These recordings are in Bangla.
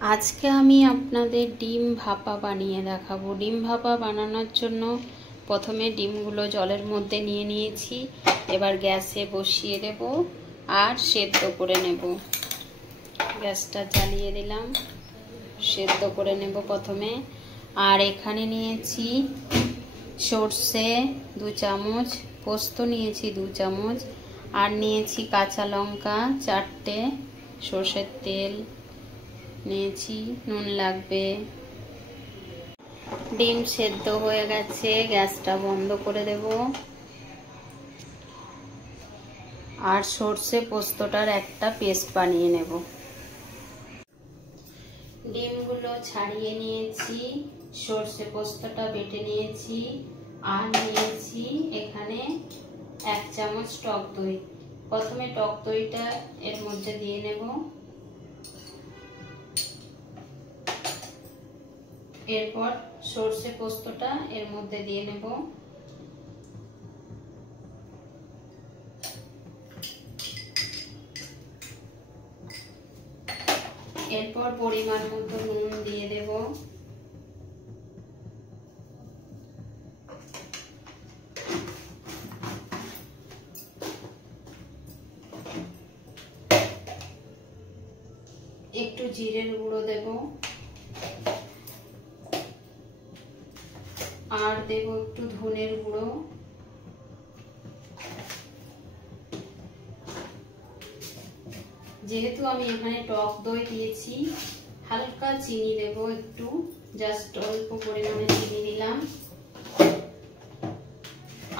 আজকে আমি আপনাদের ডিম ভাপা বানিয়ে দেখাবো। ডিম ভাপা বানানোর জন্য প্রথমে ডিমগুলো জলের মধ্যে নিয়ে নিয়েছি। এবার গ্যাসে বসিয়ে দেব আর সেদ্ধ করে নেব। গ্যাসটা জ্বালিয়ে দিলাম, সেদ্ধ করে নেব প্রথমে। আর এখানে নিয়েছি সর্ষে 2 চামচ, পোস্ত নিয়েছি 2 চামচ, আর নিয়েছি কাঁচা লঙ্কা 4টে, সর্ষের তেল নিয়েছি, নুন লাগবে। ডিম সেদ্ধ হয়ে গেছে, গ্যাসটা বন্ধ করে দেব। আর সর্ষে পোস্তটার একটা পেস্ট বানিয়ে নেব। ডিমগুলো ছাড়িয়ে নিয়েছি, সর্ষে পোস্তটা বেটে নিয়েছি, আর নিয়েছি এখানে 1 চামচ টক দই। প্রথমে টক দইটা এর মধ্যে দিয়ে নেব। এরপর সর্ষে পোস্তটা এর মধ্যে দিয়ে নেব। এরপর পরিমাণ মতো নুন দিয়ে দেব। একটু জিরের গুঁড়ো দেব, আর দেব একটু ধনের গুঁড়ো। যেহেতু আমি এখানে টক দই দিয়েছি, হালকা চিনি দেব, একটু জাস্ট অল্প পরিমাণে চিনি দিলাম।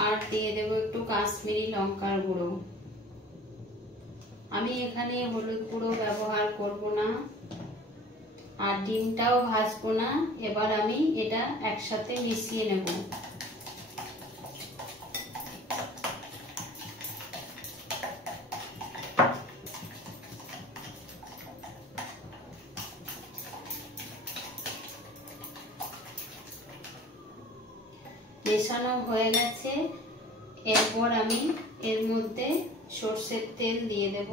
আর দিয়ে দেব একটু কাশ্মীরি লঙ্কার গুঁড়ো। আমি এখানে হলুদ গুঁড়ো ব্যবহার করব না, আর ডিমটাও ভাজবো না। এবার আমি এটা একসাথে মিশিয়ে নেব। মেশানো হয়ে গেছে। এরপর আমি এর মধ্যে সর্ষের তেল দিয়ে দেব।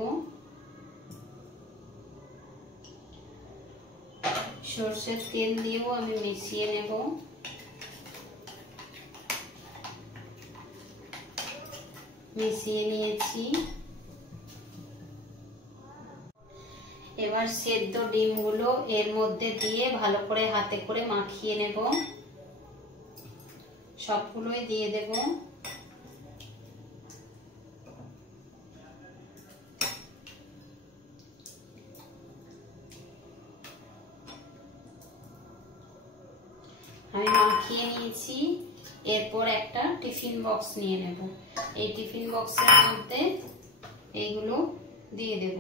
সর্ষের তেল দিয়েও আমি মিশিয়ে নেব। মিশিয়ে নিয়েছি। এবার সেদ্ধ ডিমগুলো এর মধ্যে দিয়ে ভালো করে হাতে করে মাখিয়ে নেব। সবগুলোই দিয়ে দেব। আমি মাখিয়ে নিয়েছি। এরপর একটা টিফিন বক্স নিয়ে নেব। এই টিফিন বক্সের মধ্যে এইগুলো দিয়ে দেব।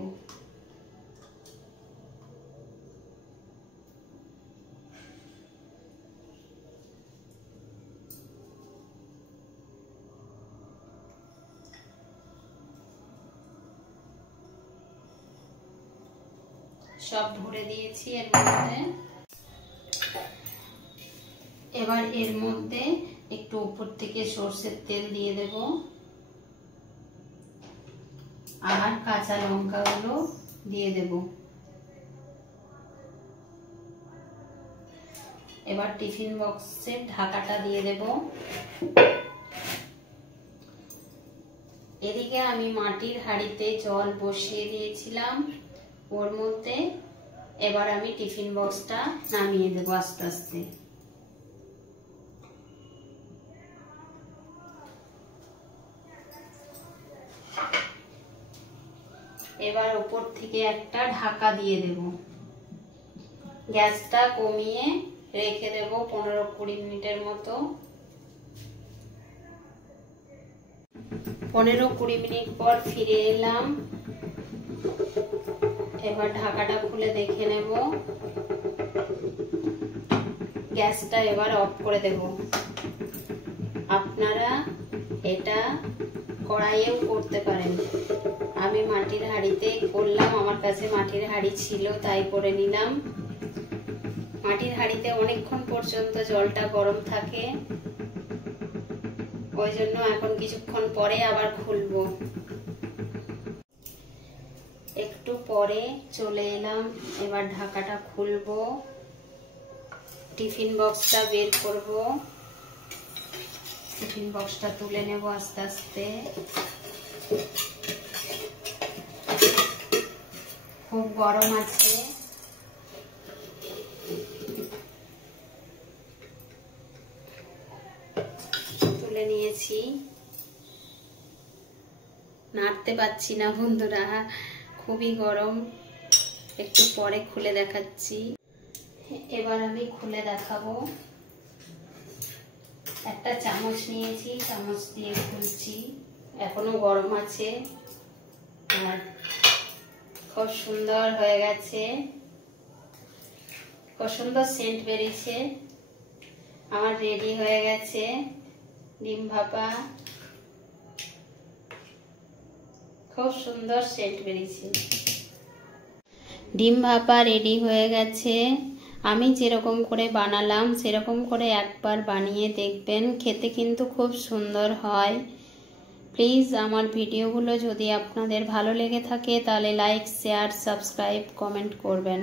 সব ভরে দিয়েছি এর মধ্যে। এবার এর মধ্যে একটু উপর থেকে সর্ষের তেল দিয়ে দেব, আর কাঁচা লঙ্কাগুলো দিয়ে দেব। এবার টিফিন বক্সের ঢাকাটা দিয়ে দেব। এদিকে আমি মাটির হাঁড়িতে জল বসিয়ে দিয়েছিলাম ওর মধ্যে। এবার আমি টিফিন বক্সটা নামিয়ে দেব আস্তে আস্তে। এবার উপর থেকে একটা ঢাকা দিয়ে দেব। গ্যাসটা কমিয়ে রেখে দেব 15-20 মিনিটের মতো। 15-20 মিনিট পর ফিরে এলাম। এবার ঢাকাটা খুলে দেখে নেব। গ্যাসটা এবার অফ করে দেব। আপনারা এটা কড়াইয়েও করতে পারেন। আমি মাটির হাঁড়িতে করলাম, আমার কাছে মাটির হাঁড়ি ছিল তাই করে নিলাম। মাটির হাঁড়িতে অনেকক্ষণ পর্যন্ত জলটা গরম থাকে, ওই জন্য এখন কিছুক্ষণ পরে আবার খুলবো। একটু পরে চলে এলাম, এবার ঢাকাটা খুলবো, টিফিন বক্সটা বের করব, টিফিন বক্সটা তুলে নেব আস্তে আস্তে। খুব গরম আছে, তুলে নিয়েছি। নাড়তে পারছি না বন্ধুরা, খুবই গরম। একটু পরে খুলে দেখাচ্ছি। এবার আমি খুলে দেখাবো। একটা চামচ নিয়েছি, চামচ দিয়ে খুলছি। এখনো গরম আছে আর খুব সুন্দর হয়ে গেছে, খুব সুন্দর সেন্ট বেরিয়েছে। আমার রেডি হয়ে গেছে ডিম ভাপা, খুব সুন্দর সেন্ট বেরিয়েছে। ডিম ভাপা রেডি হয়ে গেছে। আমি যেরকম করে বানালাম সেরকম করে একবার বানিয়ে দেখবেন, খেতে কিন্তু খুব সুন্দর হয়। প্লিজ আমার ভিডিওগুলো যদি আপনাদের ভালো লেগে থাকে তাহলে লাইক, শেয়ার, সাবস্ক্রাইব, কমেন্ট করবেন।